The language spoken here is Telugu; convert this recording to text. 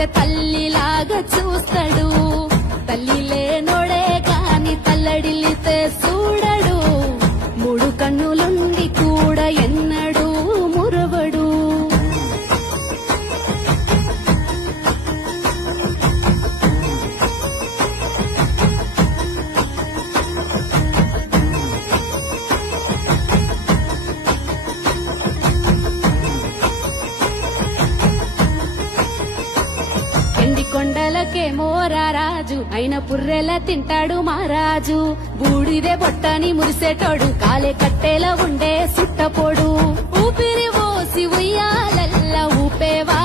చూస్తే తల్లిలాగా చూస్తాడు. తల్లి లేనోడే కాని తల్లడిల్లితే చూడడు. మూడు కన్నులుండి కూడా ఎన్నడూ మురవడు. కొండలకే మోరారాజు అయిన పుర్రెల తింటాడు మారాజు. బూడిదే బొట్టని మురిసేటోడు కాలే కట్టేలా ఉండే సుట్టపోడు. ఊపిరి పోసి ఉయ్యాలల్ల ఊపేవా